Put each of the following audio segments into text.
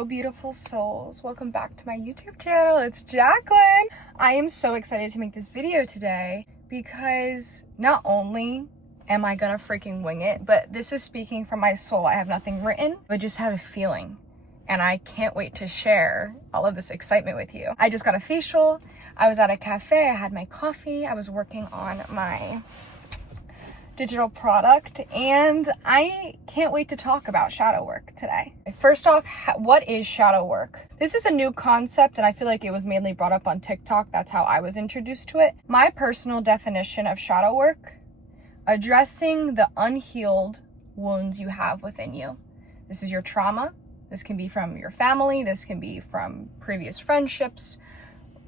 Hello, beautiful souls. Welcome back to my YouTube channel. It's Jacklyn. I am so excited to make this video today because not only am I gonna freaking wing it, but this is speaking from my soul. I have nothing written, but just have a feeling. And I can't wait to share all of this excitement with you. I just got a facial. I was at a cafe. I had my coffee. I was working on my digital product, and I can't wait to talk about shadow work today. First off, what is shadow work? This is a new concept, and I feel like it was mainly brought up on TikTok. That's how I was introduced to it. My personal definition of shadow work: addressing the unhealed wounds you have within you. This is your trauma. This can be from your family. This can be from previous friendships,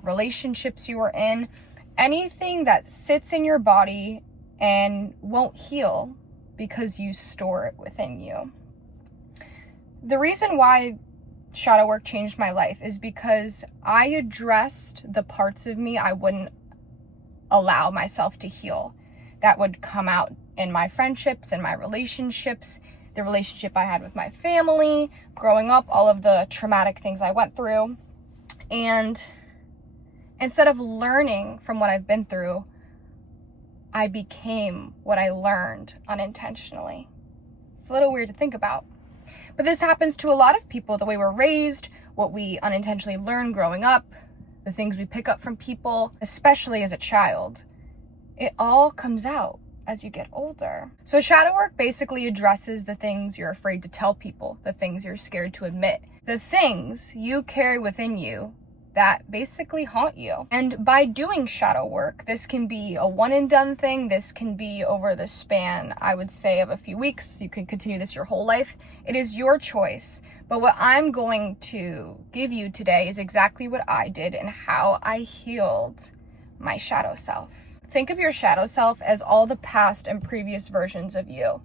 relationships you were in. Anything that sits in your body and won't heal because you store it within you. The reason why shadow work changed my life is because I addressed the parts of me I wouldn't allow myself to heal. That would come out in my friendships and my relationships, the relationship I had with my family, growing up, all of the traumatic things I went through. And instead of learning from what I've been through, I became what I learned unintentionally. It's a little weird to think about. But this happens to a lot of people, the way we're raised, what we unintentionally learn growing up, the things we pick up from people, especially as a child. It all comes out as you get older. So shadow work basically addresses the things you're afraid to tell people, the things you're scared to admit, the things you carry within you that basically haunt you. And by doing shadow work, this can be a one and done thing. This can be over the span, I would say, of a few weeks. You can continue this your whole life. It is your choice. But what I'm going to give you today is exactly what I did and how I healed my shadow self. Think of your shadow self as all the past and previous versions of you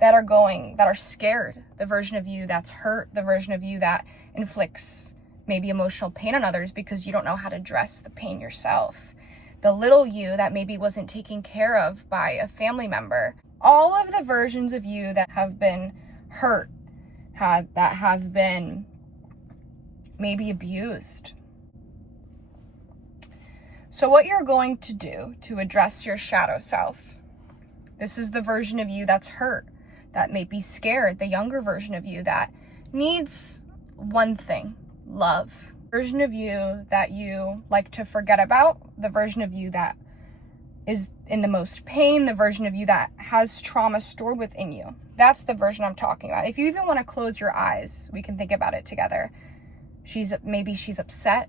that are scared, the version of you that's hurt, the version of you that inflicts maybe emotional pain on others because you don't know how to address the pain yourself. The little you that maybe wasn't taken care of by a family member. All of the versions of you that have been hurt, that have been maybe abused. So what you're going to do to address your shadow self, this is the version of you that's hurt, that may be scared, the younger version of you that needs one thing: love. Version of you that you like to forget about, the version of you that is in the most pain, the version of you that has trauma stored within you. That's the version I'm talking about. If you even want to close your eyes, we can think about it together. Maybe she's upset,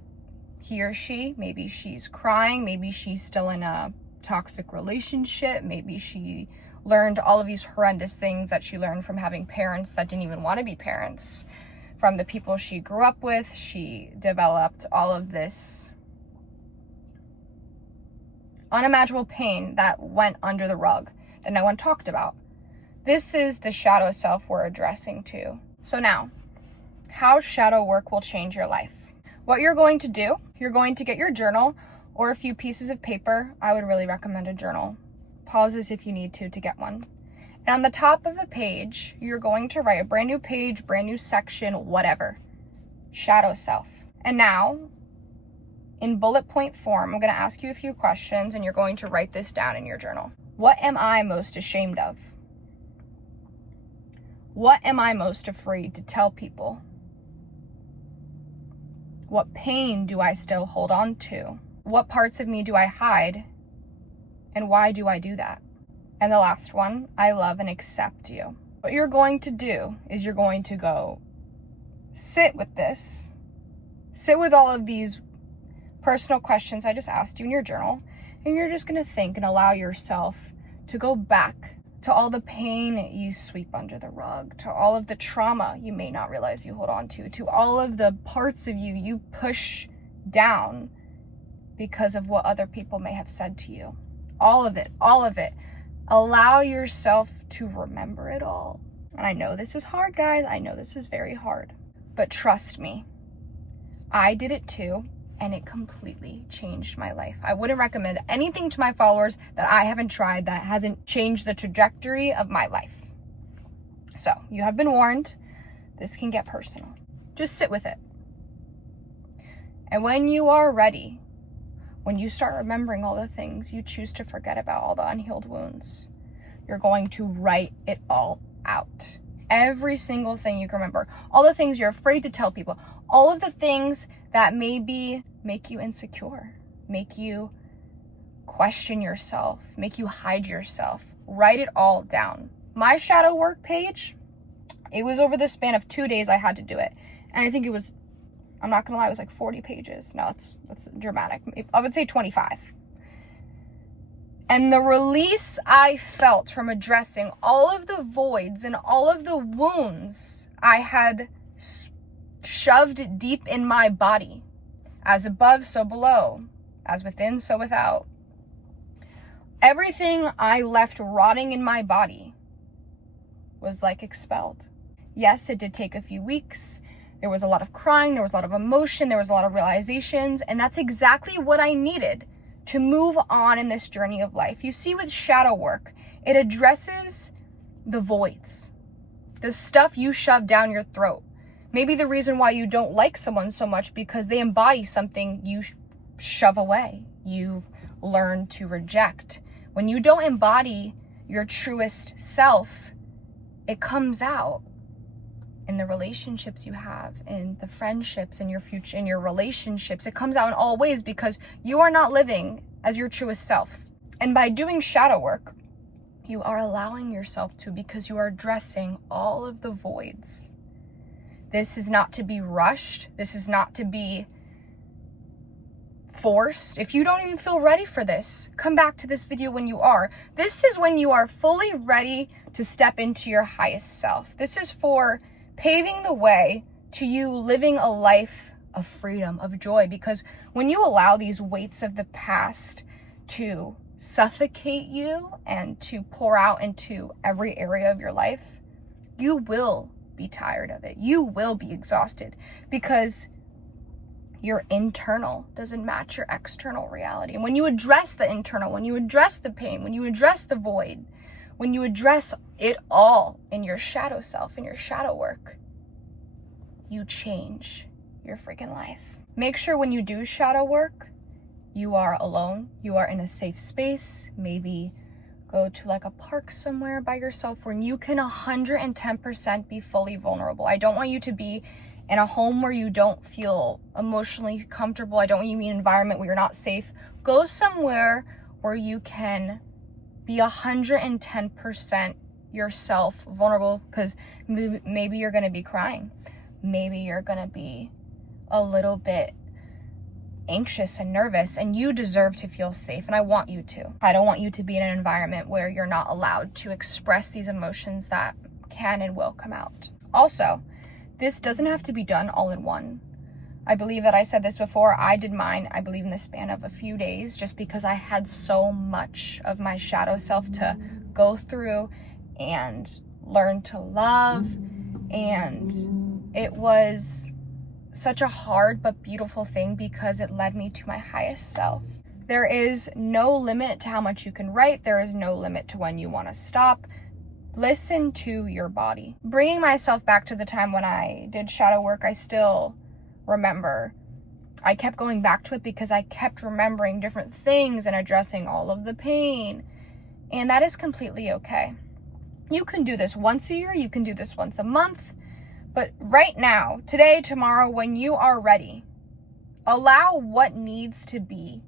he or she, maybe she's crying, maybe she's still in a toxic relationship, maybe she learned all of these horrendous things that she learned from having parents that didn't even want to be parents. From the people she grew up with, she developed all of this unimaginable pain that went under the rug that no one talked about. This is the shadow self we're addressing to. So now, how shadow work will change your life. What you're going to do, you're going to get your journal or a few pieces of paper. I would really recommend a journal. Pause this if you need to get one. And on the top of the page, you're going to write a brand new page, brand new section, whatever. Shadow self. And now, in bullet point form, I'm going to ask you a few questions and you're going to write this down in your journal. What am I most ashamed of? What am I most afraid to tell people? What pain do I still hold on to? What parts of me do I hide? And why do I do that? And the last one, I love and accept you. What you're going to do is you're going to go sit with this, sit with all of these personal questions I just asked you in your journal, and you're just going to think and allow yourself to go back to all the pain you sweep under the rug, to all of the trauma you may not realize you hold on to all of the parts of you you push down because of what other people may have said to you. All of it. Allow yourself to remember it all. And I know this is hard, guys. I know this is very hard. But trust me, I did it too, and it completely changed my life. I wouldn't recommend anything to my followers that I haven't tried that hasn't changed the trajectory of my life. So, you have been warned. This can get personal. Just sit with it. And when you are ready, when you start remembering all the things you choose to forget about, all the unhealed wounds, you're going to write it all out. Every single thing you can remember, all the things you're afraid to tell people, all of the things that maybe make you insecure, make you question yourself, make you hide yourself. Write it all down. My shadow work page, it was over the span of 2 days I had to do it. And I think it was, I'm not gonna lie, it was like 40 pages. No, that's dramatic. I would say 25. And the release I felt from addressing all of the voids and all of the wounds I had shoved deep in my body, as above, so below, as within, so without. Everything I left rotting in my body was like expelled. Yes, it did take a few weeks. There was a lot of crying, there was a lot of emotion, there was a lot of realizations, and that's exactly what I needed to move on in this journey of life. You see, with shadow work, it addresses the voids, the stuff you shove down your throat. Maybe the reason why you don't like someone so much because they embody something you shove away, you've learned to reject. When you don't embody your truest self, it comes out in the relationships you have, in the friendships, in your future, in your relationships. It comes out in all ways because you are not living as your truest self. And by doing shadow work, you are allowing yourself to, because you are addressing all of the voids. This is not to be rushed. This is not to be forced. If you don't even feel ready for this, come back to this video when you are. This is when you are fully ready to step into your highest self. This is for paving the way to you living a life of freedom, of joy, because when you allow these weights of the past to suffocate you and to pour out into every area of your life, you will be tired of it. You will be exhausted because your internal doesn't match your external reality. And when you address the internal, when you address the pain, when you address the void, when you address it all in your shadow self, in your shadow work, you change your freaking life. Make sure when you do shadow work, you are alone, you are in a safe space. Maybe go to like a park somewhere by yourself where you can 110% be fully vulnerable. I don't want you to be in a home where you don't feel emotionally comfortable. I don't want you to be in an environment where you're not safe. Go somewhere where you can be 110% yourself, vulnerable, because maybe you're going to be crying. Maybe you're going to be a little bit anxious and nervous, and you deserve to feel safe, and I want you to. I don't want you to be in an environment where you're not allowed to express these emotions that can and will come out. Also, this doesn't have to be done all in one. I believe that I said this before. I did mine, I believe, in the span of a few days, just because I had so much of my shadow self to go through and learn to love. And it was such a hard but beautiful thing because it led me to my highest self. There is no limit to how much you can write. There is no limit to when you want to stop. Listen to your body. Bringing myself back to the time when I did shadow work, I still remember. I kept going back to it because I kept remembering different things and addressing all of the pain. And that is completely okay. You can do this once a year. You can do this once a month. But right now, today, tomorrow, when you are ready, allow what needs to be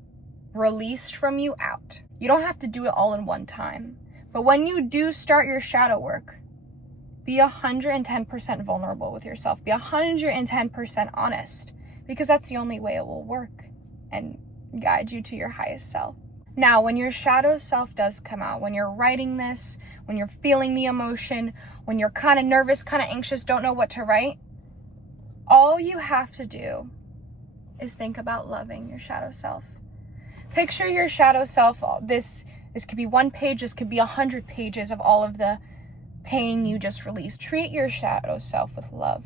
released from you out. You don't have to do it all in one time. But when you do start your shadow work, be 110% vulnerable with yourself. Be 110% honest, because that's the only way it will work and guide you to your highest self. Now, when your shadow self does come out, when you're writing this, when you're feeling the emotion, when you're kind of nervous, kind of anxious, don't know what to write, all you have to do is think about loving your shadow self. Picture your shadow self. This could be 1 page, this could be 100 pages of all of the pain you just released. Treat your shadow self with love.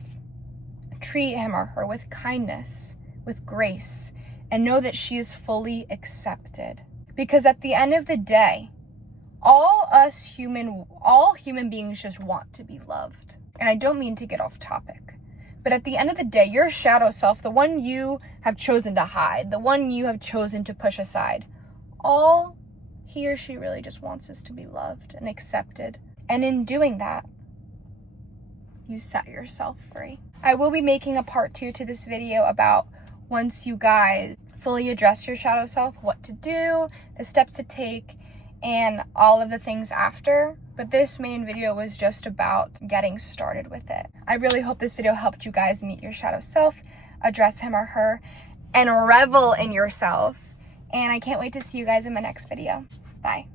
Treat him or her with kindness, with grace, and know that she is fully accepted. Because at the end of the day, all human beings just want to be loved. And I don't mean to get off topic, But at the end of the day, your shadow self, the one you have chosen to hide, the one you have chosen to push aside, all he or she really just wants is to be loved and accepted. And in doing that, you set yourself free. I will be making a part 2 to this video about once you guys fully address your shadow self, what to do, the steps to take, and all of the things after. But this main video was just about getting started with it. I really hope this video helped you guys meet your shadow self, address him or her, and revel in yourself. And I can't wait to see you guys in my next video. Bye.